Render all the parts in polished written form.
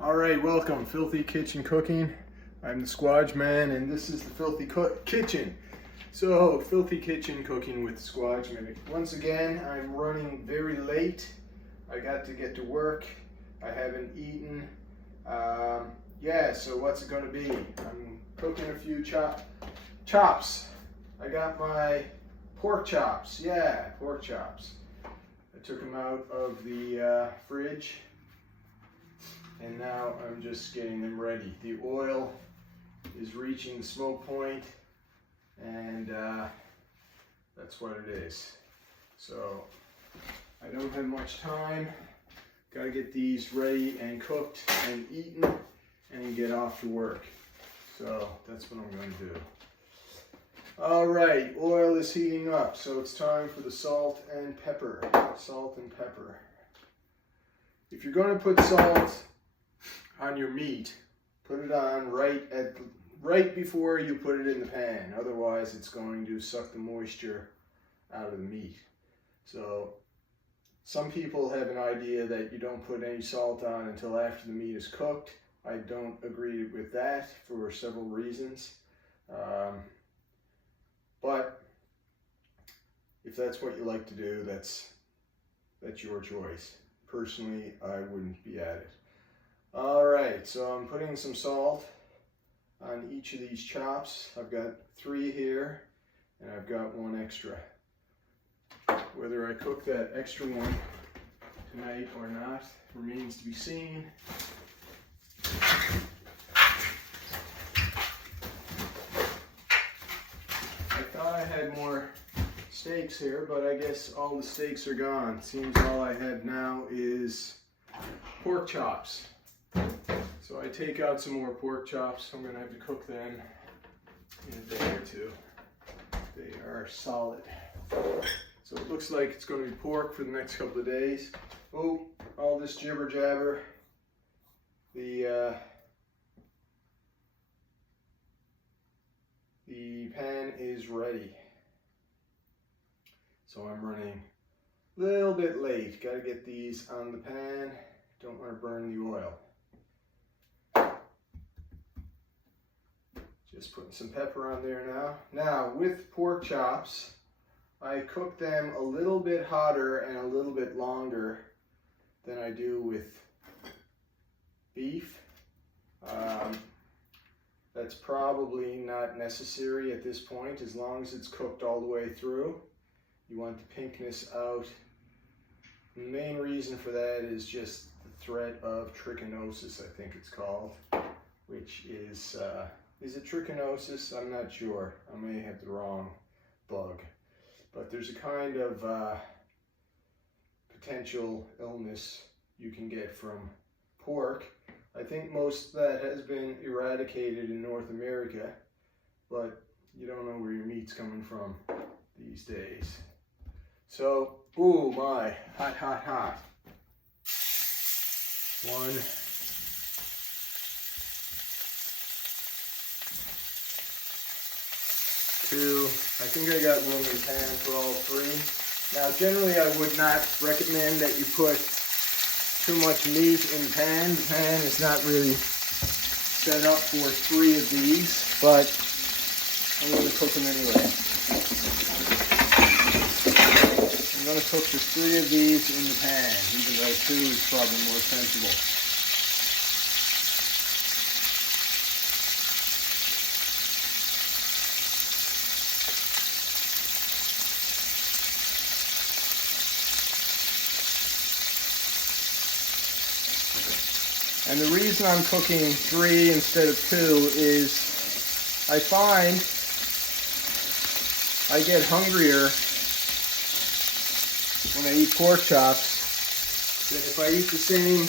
All right, welcome, Filthy Kitchen Cooking. I'm the Squadge Man, and this is the Filthy Kitchen. So, Filthy Kitchen Cooking with Squadge Man. Once again, I'm running very late. I got to get to work. I haven't eaten. So what's it going to be? I'm cooking a few chops. I got my pork chops. Yeah, pork chops. I took them out of the fridge. And now I'm just getting them ready. The oil is reaching the smoke point, and that's what it is. So I don't have much time. Gotta get these ready and cooked and eaten and get off to work. So that's what I'm going to do. All right, oil is heating up, so it's time for the salt and pepper. Salt and pepper. If you're going to put salt on your meat, put it on right before you put it in the pan. Otherwise, it's going to suck the moisture out of the meat. So some people have an idea that you don't put any salt on until after the meat is cooked. I don't agree with that for several reasons. But if that's what you like to do, that's your choice. Personally, I wouldn't be at it. All right, so I'm putting some salt on each of these chops. I've got 3 here, and I've got 1 extra. Whether I cook that extra one tonight or not remains to be seen. I thought I had more steaks here, but I guess all the steaks are gone. Seems all I have now is pork chops. So I take out some more pork chops. I'm going to have to cook them in a day or two. They are solid. So it looks like it's going to be pork for the next couple of days. Oh, all this jibber jabber. The pan is ready. So I'm running a little bit late. Got to get these on the pan. Don't want to burn the oil. Just putting some pepper on there now. Now, with pork chops, I cook them a little bit hotter and a little bit longer than I do with beef. That's probably not necessary at this point, as long as it's cooked all the way through. You want the pinkness out. The main reason for that is just the threat of trichinosis, I think it's called, which is it trichinosis? I'm not sure. I may have the wrong bug. But there's a kind of potential illness you can get from pork. I think most of that has been eradicated in North America, but you don't know where your meat's coming from these days. So, ooh my, hot, hot, hot. 1. 2. I think I got room in the pan for all 3. Now, generally I would not recommend that you put too much meat in the pan. The pan is not really set up for 3 of these, but I'm going to cook them anyway. I'm going to cook the 3 of these in the pan, even though 2 is probably more sensible. And the reason I'm cooking 3 instead of 2 is I find I get hungrier when I eat pork chops than if I eat the same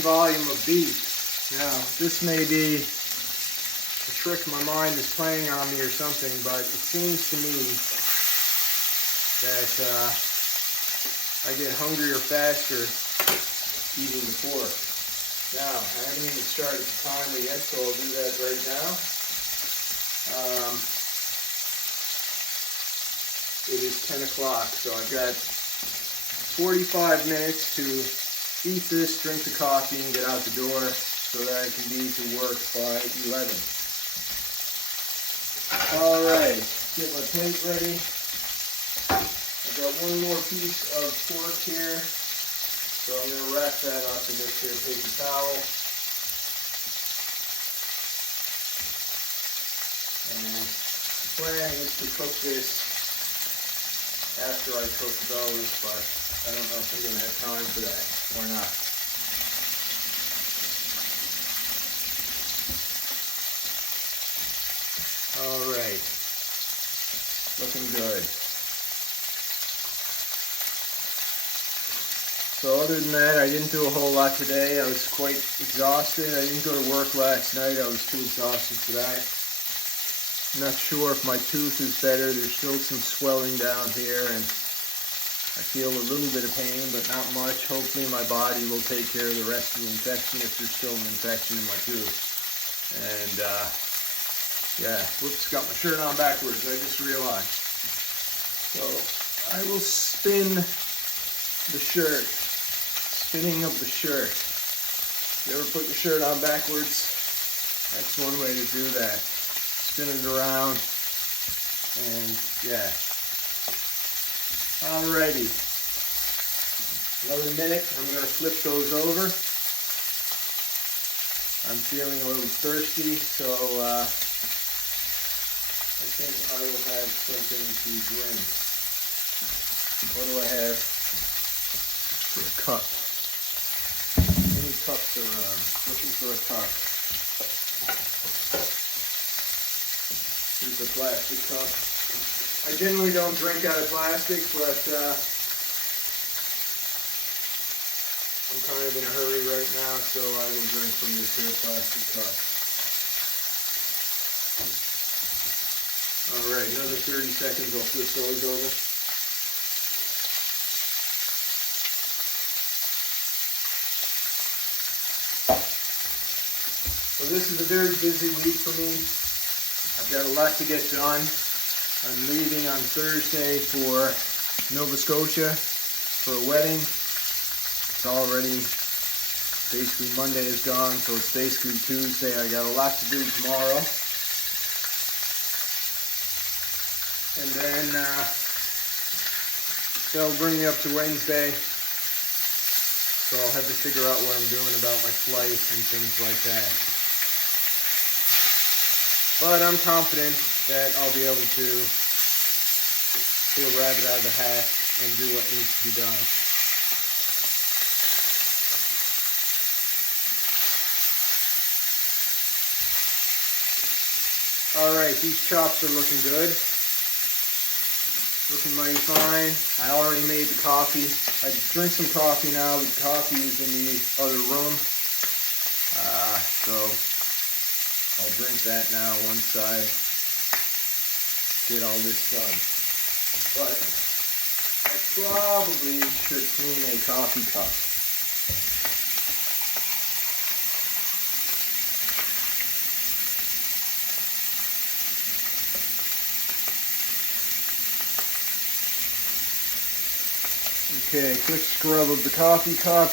volume of beef. Now, this may be a trick my mind is playing on me or something, but it seems to me that I get hungrier faster eating the pork. Now, I haven't even started the timer yet, so I'll do that right now. It is 10 o'clock, so I've got 45 minutes to eat this, drink the coffee, and get out the door so that I can be to work by 11. All right, get my plate ready. I've got one more piece of pork here, so I'm going to wrap that up in this here paper towel. And the plan is to cook this after I cook those, but I don't know if I'm going to have time for that or not. All right, looking good. So other than that, I didn't do a whole lot today. I was quite exhausted. I didn't go to work last night. I was too exhausted for that. I'm not sure if my tooth is better. There's still some swelling down here, and I feel a little bit of pain, but not much. Hopefully my body will take care of the rest of the infection if there's still an infection in my tooth. And yeah, whoops, got my shirt on backwards, I just realized. So I will spin the shirt. Spinning of the shirt. You ever put your shirt on backwards? That's one way to do that. Spin it around, and yeah. Alrighty. Another minute, I'm going to flip those over. I'm feeling a little thirsty, so I think I will have something to drink. What do I have for a cup? Any cups around? Looking for a cup. Here's a plastic cup. I generally don't drink out of plastic, but I'm kind of in a hurry right now, so I will drink from this here plastic cup. Alright, another 30 seconds, I'll flip those over. So this is a very busy week for me. I've got a lot to get done. I'm leaving on Thursday for Nova Scotia for a wedding. It's already, basically Monday is gone, so it's basically Tuesday. I got a lot to do tomorrow. And then that'll bring me up to Wednesday. So I'll have to figure out what I'm doing about my flight and things like that. But I'm confident that I'll be able to pull a rabbit out of the hat and do what needs to be done. Alright, these chops are looking good. Looking mighty fine. I already made the coffee. I drink some coffee now, but the coffee is in the other room. So I'll drink that now once I get all this done. But I probably should clean a coffee cup. Okay, quick scrub of the coffee cup.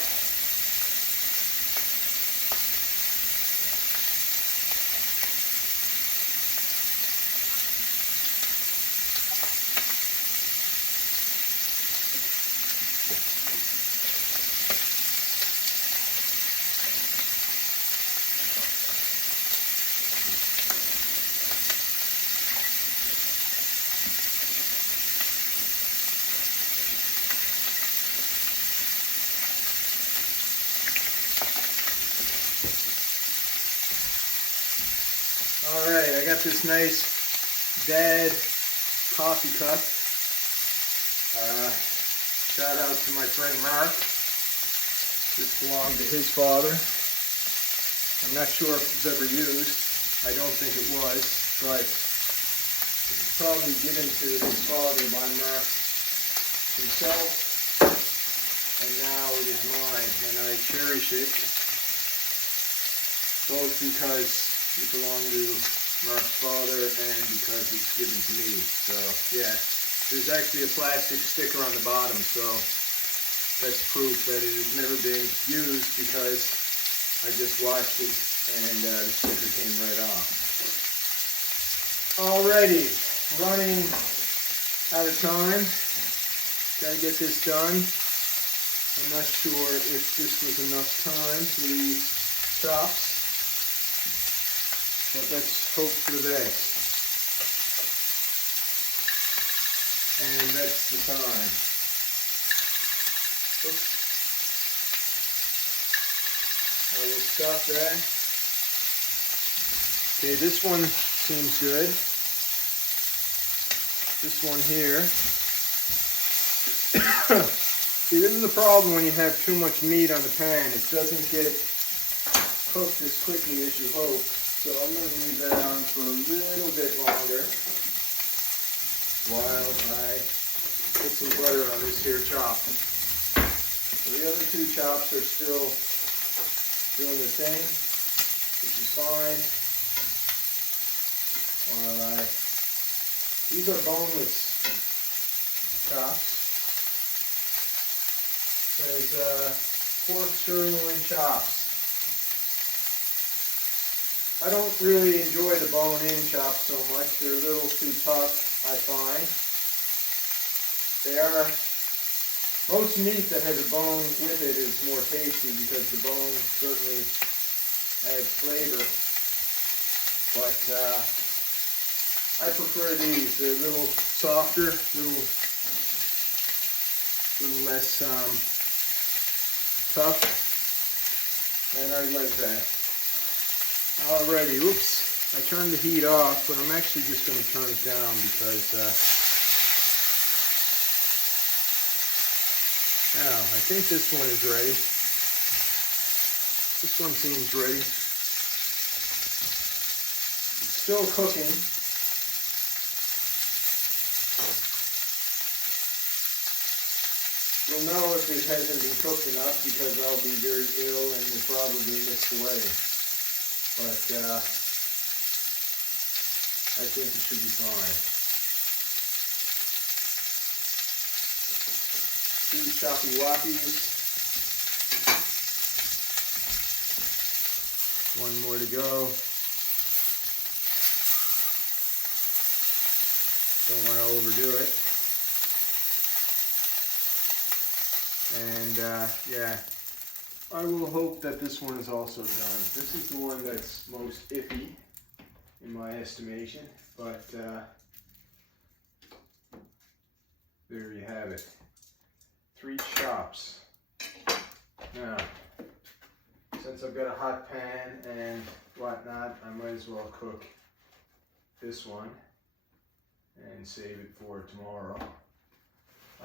Alright, I got this nice Dad coffee cup. Shout out to my friend Mark. This belonged to his father. I'm not sure if it was ever used. I don't think it was, but it was probably given to his father by Mark himself. And now it is mine, and I cherish it. Both because it belonged to Mark's father and because it's given to me. So yeah, there's actually a plastic sticker on the bottom, so that's proof that it has never been used because I just washed it and the sticker came right off. Alrighty, running out of time. Gotta get this done. I'm not sure if this was enough time for these chops, but let's hope for the best. And that's the time. Oops. I will stop that. Okay, this one seems good. This one here. See, this is the problem when you have too much meat on the pan. It doesn't get cooked as quickly as you hope. So I'm going to leave that on for a little bit longer while I put some butter on this here chop. So the other two chops are still doing the thing, which is fine. These are boneless chops. There's pork sirloin chops. I don't really enjoy the bone-in chops so much. They're a little too tough, I find. They are, most meat that has a bone with it is more tasty because the bone certainly adds flavor. But I prefer these. They're a little softer, little less tough, and I like that. Alrighty, oops, I turned the heat off, but I'm actually just going to turn it down because now I think this one is ready. This one seems ready. It's still cooking. You'll know if it hasn't been cooked enough because I'll be very ill and will probably miss the wedding. But I think it should be fine. 2 choppy whoppies. 1 more to go. Don't want to overdo it. And yeah, I will hope that this one is also done. This is the one that's most iffy in my estimation, but there you have it. 3 chops. Now, since I've got a hot pan and whatnot, I might as well cook this one and save it for tomorrow.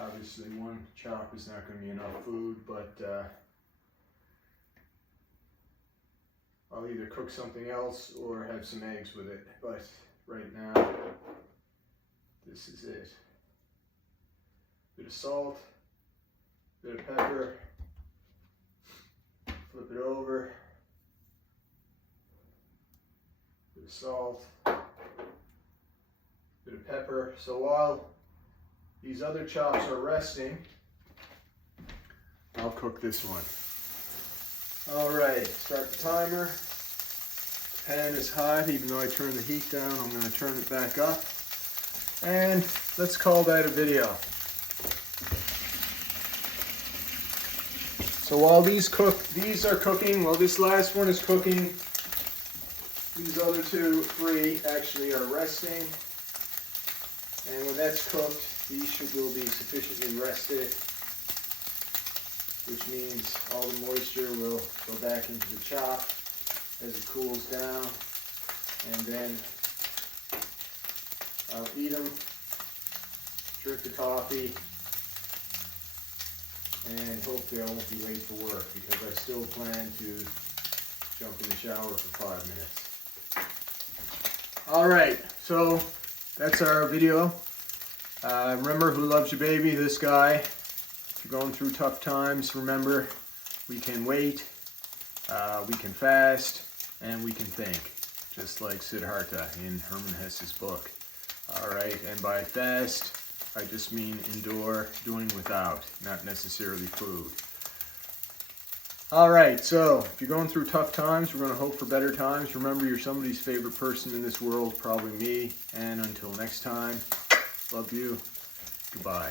Obviously, 1 chop is not going to be enough food, but I'll either cook something else or have some eggs with it. But right now, this is it. Bit of salt, bit of pepper, flip it over, bit of salt, bit of pepper. So while these other chops are resting, I'll cook this one. All right, start the timer. The pan is hot. Even though I turned the heat down, I'm going to turn it back up. And let's call that a video. So while these are cooking, while this last one is cooking, these other 3 actually are resting. And when that's cooked, these will be sufficiently rested, which means all the moisture will go back into the chop as it cools down, and then I'll eat them, drink the coffee, and hopefully I won't be late for work because I still plan to jump in the shower for 5 minutes. All right, so that's our video. Remember, who loves your baby? This guy. If you're going through tough times, remember, we can wait, we can fast, and we can think, just like Siddhartha in Hermann Hesse's book. All right, and by fast, I just mean indoor, doing without, not necessarily food. All right, so if you're going through tough times, we're going to hope for better times. Remember, you're somebody's favorite person in this world, probably me. And until next time, love you. Goodbye.